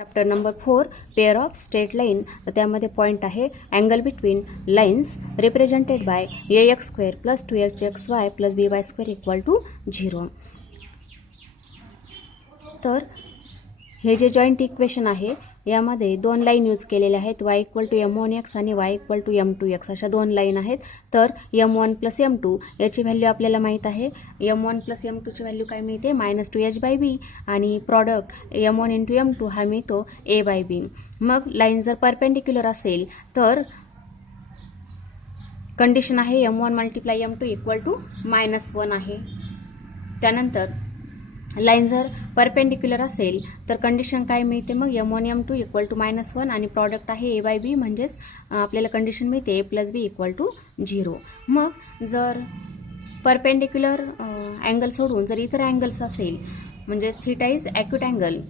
Chapter number 4 pair of straight line. तर त्यामध्ये point आहे angle between lines represented by ax square plus 2xy plus by square equal to 0. तर हे जे joint equation आहे यामध्ये दोन लाईन यूज केलेल्या आहेत, y इक्वल टू m1x आणि y इक्वल टू m2x अशा दोन लाईन आहेत. तर m1 प्लस m2 याची व्हॅल्यू आपल्याला माहीत आहे. m1 प्लस m2ची व्हॅल्यू काय मिळते -2h/b आणि प्रॉडक्ट m1 इंटू m2 हा मिळतो a/b. मग लाईन जर परपेंडिक्युलर असेल तर कंडिशन आहे m1 multiply m2 equal to -1 आहे. त्यानंतर लाईन जर परपेंडिक्युलर असेल तर कंडिशन काय मिळते, मग m1 m2 इक्वल टू -1 आणि प्रॉडक्ट आहे a/b, म्हणजेच आपल्याला कंडिशन मिळते a+b इक्वल टू 0. मग जर परपेंडिक्युलर अँगल सोडून जर इतर अँगल्स असेल म्हणजे थीटा इज ॲक्यूट अँगल,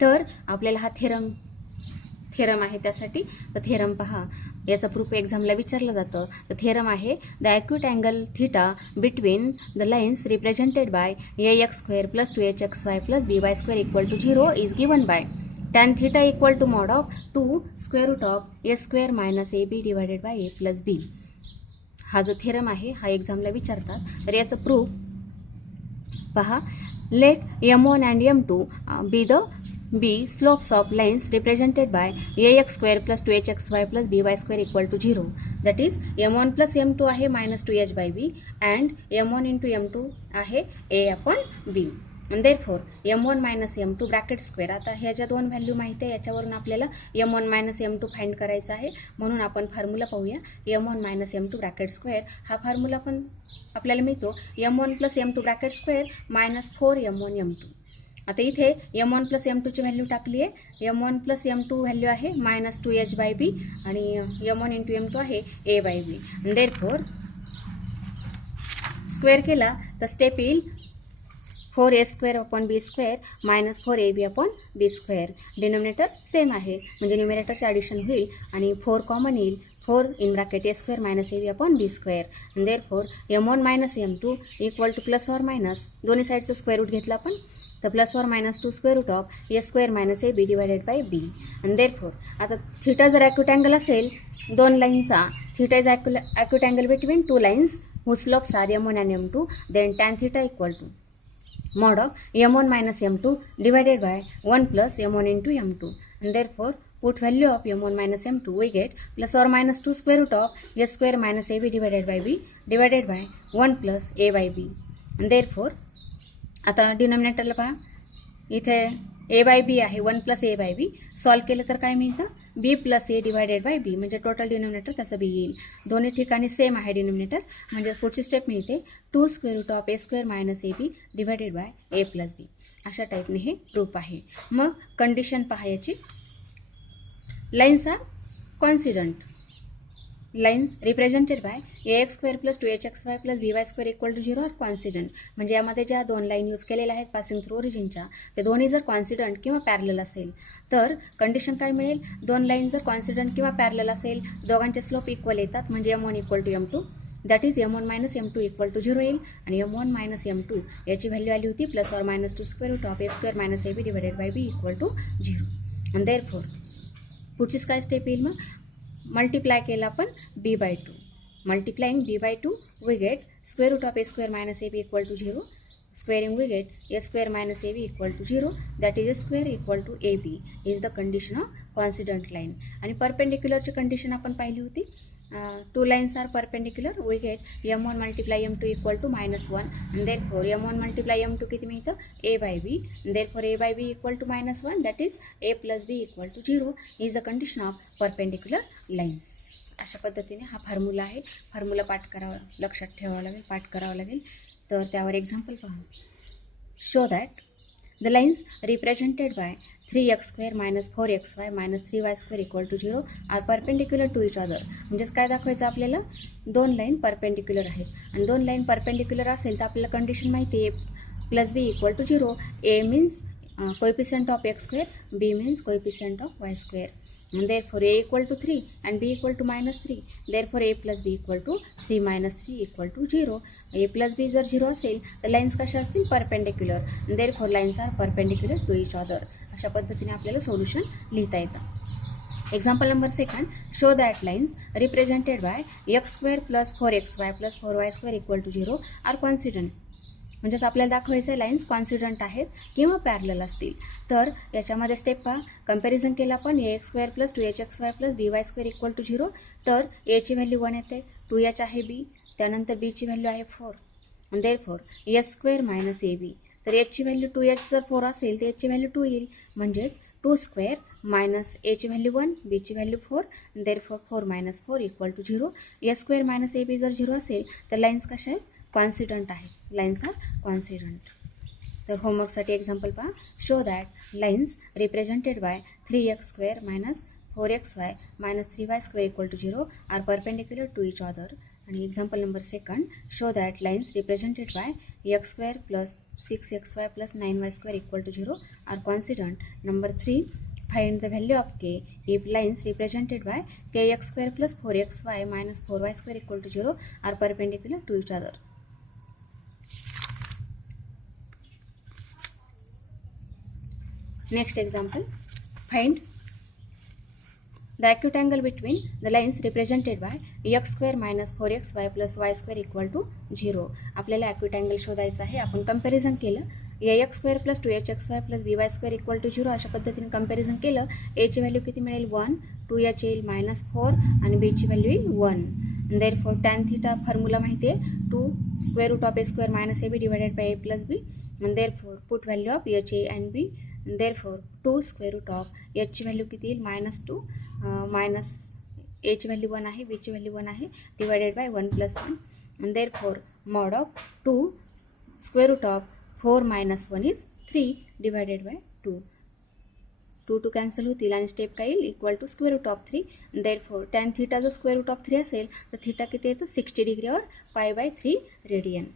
तर आपल्याला हा थेरम आहे त्यासाठी. तर थेरम पहा, याचा प्रूफ एक्झामला विचारलं जातं. तर थेरम आहे the acute angle theta between the lines represented by ax square plus 2hxy plus by square equal to 0 is given by tan theta equal to mod of 2 square root of a square minus ab divided by a+b. हा जो theorem आहे हा एक्झामला विचारतात. तर याचं proof पहा, let m1 and m2 be the slopes of lines represented by ax square plus 2hxy plus by square equal to 0. That is m1 plus m2 आहे -2h/b and m1 into m2 आहे a/b. and therefore m1 minus m2 bracket square. आता ह्या ज्या दोन value माहिती आहे याच्यावरून आपल्याला m1 minus m2 फाइंड करायचा आहे, म्हणून आपण फॉर्म्युला पाहूया. m1 minus m2 bracket square हा फॉर्म्युला पण आपल्याला मिळतो m1 plus m2 bracket square -4m1 m2. आता इथे m1 प्लस m2ची व्हॅल्यू टाकली आहे. m1 प्लस m2 व्हॅल्यू आहे -2h/b आणि m1 इंटू m2 आहे a/b. देअरफॉर स्क्वेअर केला तर स्टेप येईल 4a square upon b square minus 4ab upon b square. Denominator same आहे म्हणजे न्युमिरेटरचे ॲडिशन होईल आणि 4 कॉमन येईल. 4 इन bracket a square minus ab upon b square. Therefore m1 minus m2 equal to plus or minus दोन्ही साईडचं square root घेतला आपण तर plus or minus 2 square root of a square minus ab divided by b. आणि therefore आता theta जर acute angle असेल दोन लाईनचा, theta is acute angle between two lines who slopes are m1 and m2, then tan theta equal to mod of m1 minus m2 divided by 1 plus m1 into m2. And therefore put value of m1 minus m2 we get plus or minus 2 square root of a square minus ab divided by b divided by 1 plus a by b. And therefore आता डिनोमिनेटरला पहा, इथे a by b आहे 1 plus a by b. Solve केलं तर काय मिळतं b plus a divided by b, म्हणजे total denominator त्याचं b येईल. दोन्ही ठिकाणी सेम आहे डिनोमिनेटर, म्हणजे पुढची स्टेप मिळते 2 square root of a square minus ab divided by a+b. अशा टाईपने हे प्रूफ आहे. मग कंडिशन पहा याची, lines are coincident. Lines represented by ax square plus 2hxy plus by square equal to 0 are coincident. म्हणजे यामध्ये ज्या दोन लाईन यूज केलेल्या आहेत पासिंग थ्रू ओरिजिनच्या, ते दोन्ही जर कॉन्सिडंट किंवा पॅरलल असेल तर कंडिशन काय मिळेल, दोन लाईन जर कॉन्सिडंट किंवा पॅरलल असेल दोघांचे स्लोप इक्वल येतात म्हणजे m1 equal to m2, that is m1 minus m2 equal to 0 येईल. आणि m1 मायनस m2 याची व्हॅल्यू आली होती plus or minus 2 square root of a square minus ab divided by b equal to 0. आणि therefore पुढचीच काय step येईल, मग multiply केला आपण b/2. Multiplying b/2 we get square root of a square minus ab equal to 0. Squaring we get a square minus ab equal to 0. That is a square equal to ab is the condition of coincident line. आणि परपेंडिक्युलरची condition आपण पाहिली होती. Two lines are perpendicular. We get m1 multiply m2 equal to -1. And therefore m1 multiply m2 किती मिळतं a by b. And therefore a by b equal to -1. That is a plus b equal to 0 is the condition of perpendicular lines. अशा पद्धतीने हा formula आहे. Formula पाठ करावा, लक्षात ठेवावा लागेल, पाठ करावा लागेल. तर त्यावर एक्झाम्पल पहा. Show that the lines represented by 3x square minus 4xy minus 3y square equal to 0 are perpendicular to each other. म्हणजेच काय दाखवायचं आपल्याला, दोन लाईन परपेंडिक्युलर आहेत आणि दोन लाईन परपेंडिक्युलर असेल तर आपल्याला कंडिशन माहिती आहे plus b equal to 0. a means coefficient of x square, b means coefficient of y square. And therefore a equal to 3 and b equal to -3. Therefore a plus b equal to 3 minus 3 equal to 0. a plus b जर 0 असेल तर lines कशा असतील perpendicular. Therefore lines are perpendicular to each other. अशा पद्धतीने आपल्याला solution लिहिता येतं. Example number second, show that lines represented by x square plus 4xy plus 4y square equal to 0 are coincident. म्हणजेच आपल्याला दाखवायचं आहे लाईन्स कॉन्सिडंट आहेत किंवा पॅरलल असतील. तर याच्यामध्ये स्टेप पहा, कंपॅरिझन केलं आपण ax square plus 2hxy plus by square equal to 0. तर aची व्हॅल्यू 1 येते, 2h आहे b, त्यानंतर bची व्हॅल्यू आहे 4. आणि therefore s square minus ab. तर hची व्हॅल्यू 2h जर 4 असेल तर hची व्हॅल्यू 2 येईल. म्हणजेच 2 स्क्वेअर मायनस aची व्हॅल्यू 1, bची value 4. Therefore 4 minus 4 equal to 0. s square minus ab जर 0 असेल तर लाईन्स कशा आहेत, कॉन्सिडंट आहे. Lines are coincident. तर होमवर्कसाठी एक्झाम्पल पहा, show that lines represented by 3x square minus 4xy minus 3y square equal to 0 are perpendicular to each other. आणि example number second, show that lines represented by x square plus 6xy plus 9y square equal to 0 are coincident. Number 3, find the value of k if lines represented by kx square plus 4xy minus 4y square equal to 0 are perpendicular to each other. Next example, find the acute angle between the lines represented by x square minus 4xy plus y square equal to 0. आपल्याला acute angle शोधायचा आहे. आपण comparison केलं, ax square plus 2hxy plus by square equal to 0 अशा पद्धतीने comparison केलं. aची value किती मिळेल 1, 2h येईल मायनस 4 आणि bची व्हॅल्यू येईल 1. देअरफॉर टॅन थिटा फॉर्म्युला माहिती आहे, 2 square root of a square minus ab divided by a plus b. Therefore put value of h a and b. Therefore 2 square root of hची value किती येईल minus 2 minus aची value 1 आहे, bची value 1 आहे, divided by 1 plus 1. and therefore mod of 2 square root of 4 minus 1 is 3 divided by 2. 2 to cancel होतील आणि step काय येईल equal to square root of 3. therefore tan theta जर स्क्वेअर रूट ऑफ 3 असेल तर थीटा किती येतं 60 डिग्री और pi by 3 radian.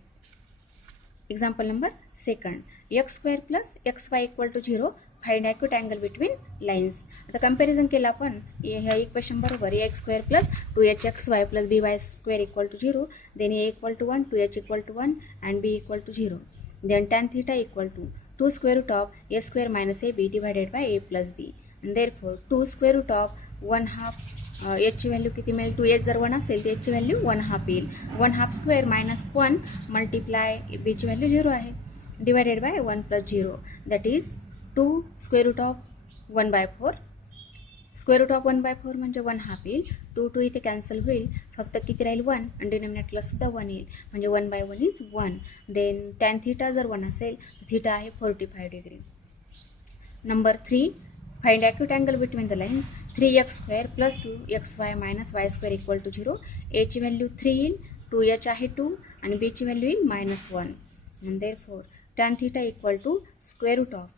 Example number second, x square plus xy equal to 0 find acute angle between lines. आता comparison केलं आपण ह्या इक्वेशन बरोबर x square plus 2hxy plus by square equal to 0, then a equal to 1, 2h equal to 1 and b equal to 0. then tan theta equal to 2 square root of a square minus ab divided by a plus b. and therefore 2 square root of 1 half h ची value किती मिळेल, 2h जर 1 असेल तर h ची value 1 half येईल. 1 half square minus 1 multiply b ची value 0 आहे, divided by 1 plus 0 that is 2 square root of 1 by 4. Square root of 1 by 4 म्हणजे 1 हाफ येईल. 2 इथे कॅन्सल होईल, फक्त किती राहील 1 आणि डिनॉमिनेटरला सुद्धा 1 येईल, म्हणजे 1 by 1 is 1. Then tan theta जर 1 असेल तर थिटा आहे 45 degree. Number 3, find acute angle between the lines 3x square plus 2xy minus y square equal to 0. aची व्हॅल्यू 3 येईल, 2h आहे 2 आणि bची व्हॅल्यू येईल minus 1. and therefore tan theta equal to square root of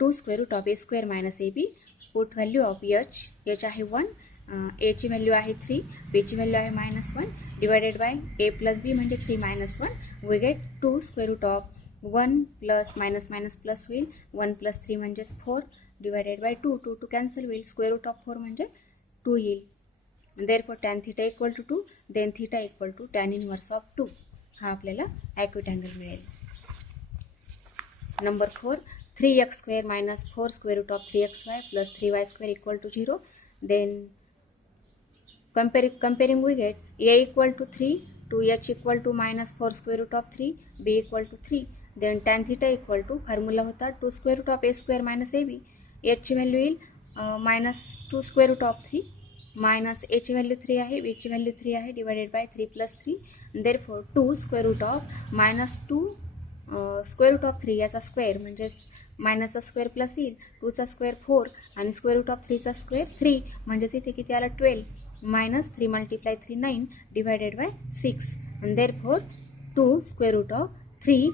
2 square root of a square minus ab. Put value of h आहे 1, a ची value आहे 3, b ची व्हॅल्यू आहे minus 1, divided by a plus b म्हणजे 3 minus 1. We get 2 square root of 1 plus minus minus plus होईल, 1 plus 3 म्हणजेच 4, divided by 2 two cancel होईल, square root of 4 म्हणजे 2 येईल. Therefore tan theta equal to 2, then theta equal to tan inverse of 2. हा आपल्याला acute angle मिळेल. Number 4, 3x square minus 4 square root of 3xy plus 3y square equal to 0. Then comparing we get a equal to 3, 2h equal to minus 4 square root of 3, b equal to 3. Then tan theta equal to formula होता 2 square root of a square minus ab. h ची value येईल minus 2 square root of 3 minus a ची value 3 आहे, b ची value 3 आहे, divided by 3 plus 3. Therefore 2 square root of minus 2 square root of 3 याचा square म्हणजे मायनसचा square plus येईल, 2चा square 4 आणि स्क्वेअर रूट ऑफ 3चा स्क्वेअर 3 म्हणजेच इथे किती आला 12 मायनस 3 मल्टिप्लाय 3 9 डिवायडेड बाय 6. आणि therefore 2 square root of 3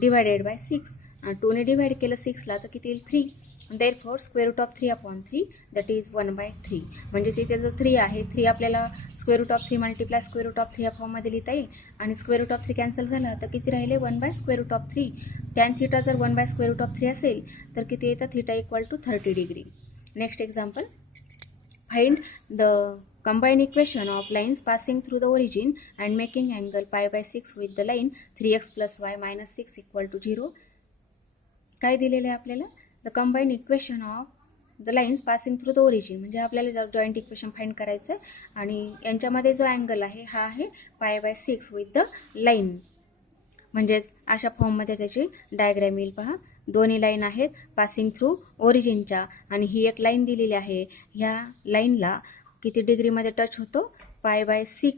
divided by 6. 2ने डिवाइड केलं 6ला तर किती येईल 3. Therefore square root of 3 upon 3 that is 1/3. म्हणजेच इथे जर 3 आहे, 3 आपल्याला square root of 3 multiply square root of 3 या फॉर्ममध्ये लिहिता येईल आणि स्क्वेअर रूट ऑफ 3 कॅन्सल झाला तर किती राहिले one by square root of 3. Tan theta जर 1/स्क्वेअर रूट ऑफ 3 असेल तर किती येतं theta equal to 30 degree. Next example, find the combined equation of lines passing through the origin and making angle π/6 with the line 3x plus y minus 6 equal to 0. काय दिलेलं आहे आपल्याला, the combined equation of the lines passing through the origin. म्हणजे आपल्याला joint equation find करायचं आहे आणि यांच्यामध्ये जो अँगल आहे हा आहे π/6 विथ द लाईन. म्हणजेच अशा फॉर्ममध्ये त्याची डायग्रॅम येईल. पहा, दोन्ही लाईन आहेत पासिंग थ्रू ओरिजिनच्या आणि ही एक लाईन दिलेली आहे. ह्या लाईनला किती डिग्रीमध्ये टच होतो? π/6.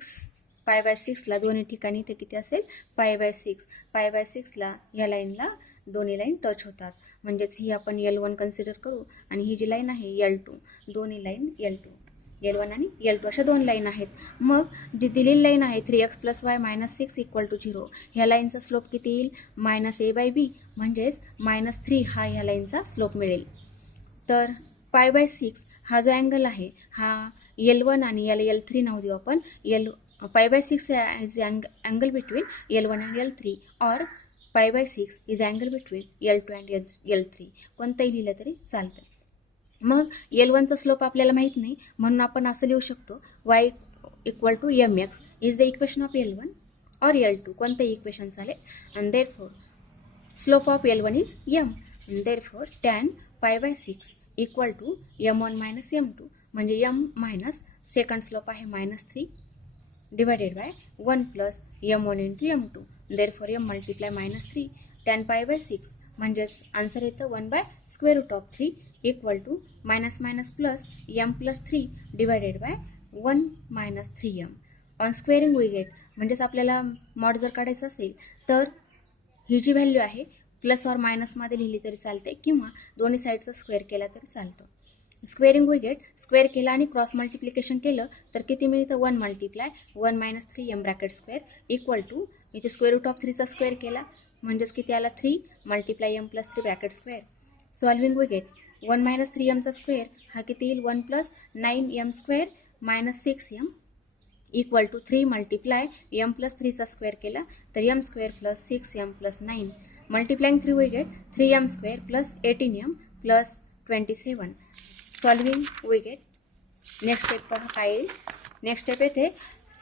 π/6ला दोन्ही ठिकाणी ते किती असेल? π/6. π/6ला ह्या लाईनला दोन्ही लाईन टच होतात. म्हणजेच ही आपण L1 कन्सिडर करू आणि ही जी लाईन आहे L2. दोन्ही लाईन L1 आणि L2 अशा दोन लाईन आहेत. मग जी दिलेली लाईन आहे 3x + y - 6 = 0. ह्या लाईनचा स्लोप किती येईल? -a/b. म्हणजेच -3 हा ह्या लाईनचा स्लोप मिळेल. तर π/6 हा जो अँगल आहे हा L1 आणि याला L3 नाव देऊ आपण. π/6 is angle between L1 and L3 और π/6 is angle between L2 and L3. कोणतंही लिहिलं तरी चालतं. मग L1चा स्लोप आपल्याला माहीत नाही, म्हणून आपण असं लिहू शकतो y = mx is the equation of L1 और L2. कोणतंही इक्वेशन चालेल. And therefore slope of L1 is m. Therefore tan π/6 = m1 - m2. म्हणजे m मायनस सेकंड स्लोप आहे -3 divided by 1 + m1 × m2. Therefore m × -3 tan π/6 म्हणजेच answer येतं 1/√3 = -+ m + 3 divided by 1 - 3m. On squaring we get. म्हणजेच आपल्याला mod जर काढायचं असेल तर ही जी व्हॅल्यू आहे प्लस ऑर मायनसमध्ये लिहिली तरी चालते किंवा दोन्ही साईडचा स्क्वेअर केला तरी चालतो. Squaring we gate. स्क्वेअर केला आणि क्रॉस मल्टिप्लिकेशन केलं तर किती मिळतं? 1 × 1 - 3m ब्रॅकेट स्क्वेअर = इथे √3चा स्क्वेअर केला म्हणजेच किती आला? 3 × m + 3 bracket square. Solving we get 1 - 3mचा स्क्वेअर हा किती येईल? 1 + 9m² - 6m = 3 × m + 3चा स्क्वेअर केला तर m² + 6m + 9. Multiplying 3 we get 3m² + 18m + 27. Solving we get. Next step पहा काय येईल. नेक्स्ट स्टेप येते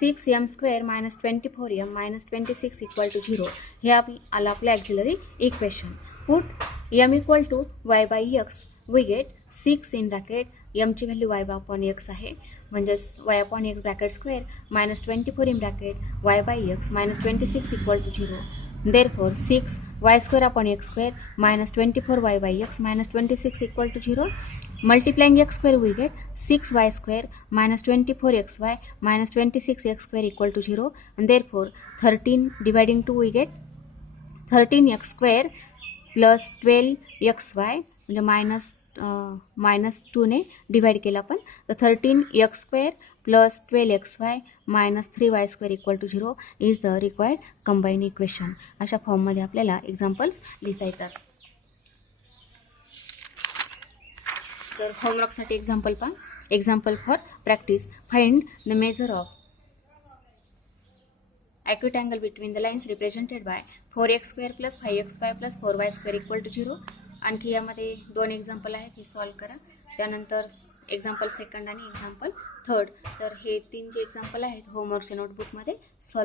6m² - 24m - 26 = 0. हे आलं आपलं auxiliary equation. Put m = y/x. We get 6 in bracket mची व्हॅल्यू y/x आहे म्हणजेच y/x bracket square -24 in bracket y/x -26 = 0. Therefore 6 y² -24 y/x -26 = 0. Multiplying x² we get 6y² -24xy -26x² = 0. And therefore 13 dividing 2 we get 13x² plus 12xy म्हणजे -2ने divide केला आपण तर 13x² plus 12xy minus 3y² = 0 is the required combine equation. अशा फॉर्ममध्ये आपल्याला examples लिहिता येतात. तर होमवर्कसाठी एक्झाम्पल पहा. Example for practice. Find the measure of acute angle between the lines represented by 4x² plus 5xy plus 4y² = 0. आणखी यामध्ये 2 एक्झाम्पल आहेत, हे सॉल्व करा. त्यानंतर एक्झाम्पल सेकंड आणि एक्झाम्पल थर्ड. तर हे 3 जे एक्झाम्पल आहेत होमवर्कच्या नोटबुकमध्ये सॉल्व